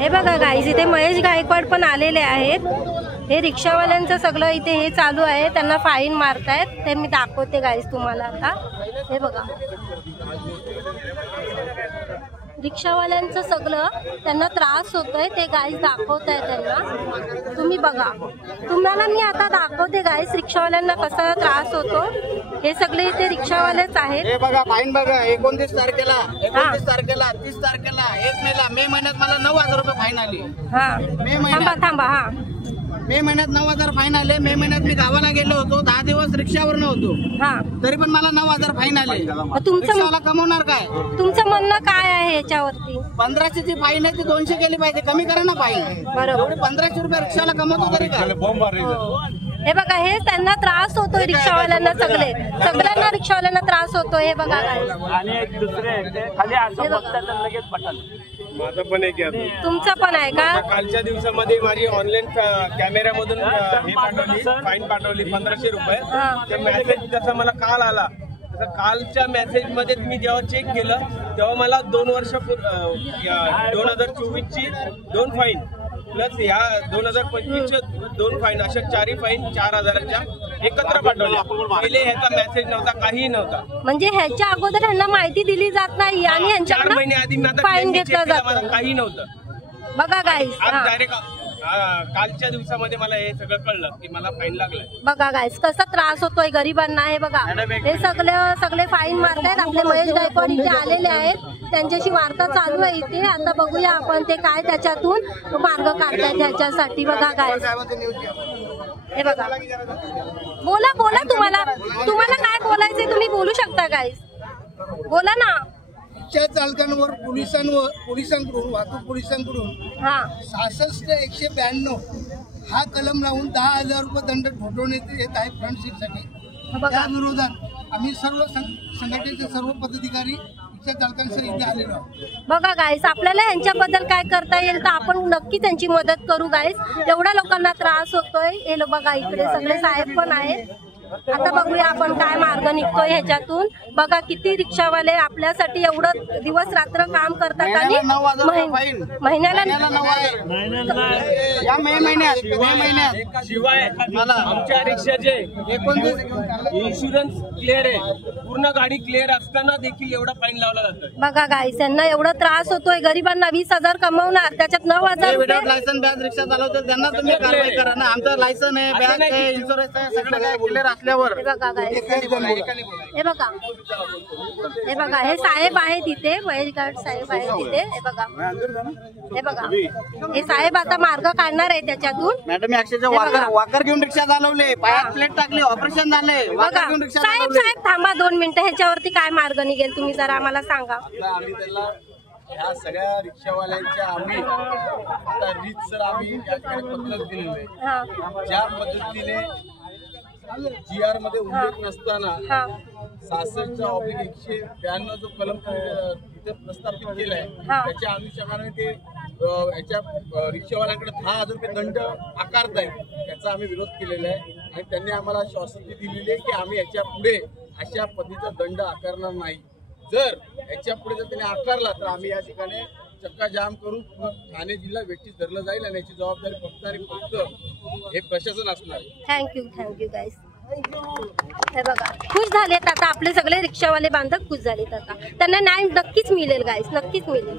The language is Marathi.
हे बघा गाईस, इथे महेश गायकवाड पण आलेले आहेत। हे रिक्षावाल्यांचं सगळं इथे हे चालू आहे, त्यांना फाईन मारतायत ते मी दाखवते गाईस तुम्हाला आता। हे बघा रिक्षावाल्यांचं सगळं त्यांना त्रास होतोय ते गाईस दाखवताय त्यांना, तुम्ही बघा। तुम्हाला मी आता दाखवते गाईस रिक्षावाल्यांना कसा त्रास होतो। हे सगळे इथे रिक्षावालेच आहेत। हे बघा फाईन बघा, 29 तारखेला 30 तारखेला 1 मेला मे महिन्यात मला 9,000 रुपये फाईन आली। मे महिन्यात थांबा हा मे महिन्यात 9,000 फाईन आले। मे महिन्यात मी गावाला गेलो होतो, 10 दिवस रिक्षावर नव्हतो, तरी पण मला 9,000 फाईन आले। रिक्षावाला कमवणार काय? तुमचं म्हणणं काय आहे याच्यावरती? 1500 ची फाईन आहे ती 200 केली पाहिजे, कमी करा ना फाईन। बरोबर 1500 रुपये रिक्षाला कमवतो तरी काय? हे बघा हे त्यांना त्रास होतोय रिक्षावाल्यांना, सगळ्यांना रिक्षावाल्यांना त्रास होतोय। हे बघा आणि दुसरे खाली असं बघतात लगेच बटन। माझं पण एक आहे, तुमचं पण आहे का? कालच्या दिवसामध्ये माझी ऑनलाईन कॅमेऱ्यामधून ही पाठवली, फाईन पाठवली 1500 रुपये। तर मेसेज जसा मला काल आला, तसं कालच्या मेसेज मध्ये मी जेव्हा चेक केलं तेव्हा मला 2 वर्ष 2024 ची 2 फाईन प्लस या 2025 च्या 2 फाईन, अशा 4 फाईन 4,000च्या एकत्र पाठवल्या। पहिले ह्याचा मेसेज नव्हता, काही नव्हता। म्हणजे ह्याच्या अगोदर ह्यांना माहिती दिली जात नाही आणि 4 महिने आधी मी फाईन घेतला जातो, काही नव्हतं। बघा गाईस डायरेक्ट कालच्या दिवसामध्ये मला हे सगळं कळलं की मला फाईन लागलाय। बघा गाईस कसा त्रास होतोय गरिबांना। हे बघा हे सगळे फाईन मारतायत। आपले महेश गायकवाड इथे आलेले आहेत, त्यांच्याशी वार्ता चालू आहे इथे। आता बघूया आपण ते काय त्याच्यातून मार्ग काढतायत ह्याच्यासाठी। बघा गाईस हे बघा, बोला तुम्हाला काय बोलायचंय तुम्ही बोलू शकता गाईस, बोला ना। रिक्षा चालकांवर पोलिसांकडून वाहतूक पोलिसांकडून 66-192 हा कलम लावून 10,000 रुपये दंड ठोठवण्यात येत आहे फ्रंट सीटसाठी। त्या विरोधात आम्ही सर्व संघटनेचे सर्व पदाधिकारी रिक्षा चालकांसह इथे आलेलो आहोत। बघा गाईस आपल्याला यांच्याबद्दल काय करता येईल तर आपण नक्की त्यांची मदत करू गाईस। एवढ्या लोकांना त्रास होतोय। हे बघा इकडे सगळे साहेब पण आहेत। आता बघूया आपण काय मार्ग निघतोय ह्याच्यातून। बघा किती रिक्षावाले आपल्यासाठी एवढं दिवस रात्र काम करतात आणि महिन्याला या मे महिन्यात शिवाय आमच्या रिक्षाचे इन्शुरन्स क्लिअर आहे, पूर्ण गाडी क्लिअर असताना देखील एवढा फाईन लावला जातो। बघा गाईस यांना एवढा त्रास होतोय। गरिबांना 20,000 कमवणार, त्याच्यात 9,000 विदाउट लायसन बॅग रिक्षा चालवतात त्यांना तुम्ही कारवाई करा ना। आमचं लायसन आहे, बॅग आहे, इन्शुरन्स आहे, सगळं काय क्लिअर असल्यावर। हे बघा गाईस, हे बघा हे साहेब आहेत तिथे, महेश गायकवाड साहेब आहेत तिथे। हे बघा हे साहेब आता मार्ग काढणार आहे त्याच्यातून। मॅडम अक्षरशः वाकर घेऊन रिक्षा चालवले, पायात प्लेट टाकली, ऑपरेशन झाले, वाकर घेऊन रिक्षा साहेब थांबा 2 मिनिटं, ह्याच्यावरती काय मार्ग निघेल तुम्ही जरा आम्हाला सांगा। आम्ही त्याला ह्या सगळ्या रिक्षावाल्यांच्या आम्ही आता रीतसर आम्ही या ठिकाणी पत्रक दिलेलं आहे। ज्या पद्धतीने GR मध्ये उल्लेख नसताना 66/192 जो कलम तिथे प्रस्थापित केलाय त्याच्या अनुषंगाने ते याच्या रिक्षावाल्यांकडे 10,000 रुपये दंड आकारतायत, याचा आम्ही विरोध केलेला आहे। आणि त्यांनी आम्हाला शासनाने दिलेली आहे की आम्ही याच्या पुढे अशा पद्धतीचा दंड आकारणार नाही। जर याच्या पुढे जर त्यांनी आकारला तर आम्ही या ठिकाणी चक्का जाम करू, ठाणे जिल्हा वेठीस धरलं जाईल आणि याची जबाबदारी फक्त आणि फक्त हे प्रशासन असणार आहे। थँक्यू गाईस। हे बघा खुश झालेत आता आपले सगळे रिक्षावाले बांधव खुश झालेत आता, त्यांना न्याय नक्कीच मिळेल गाईस, नक्कीच मिळेल।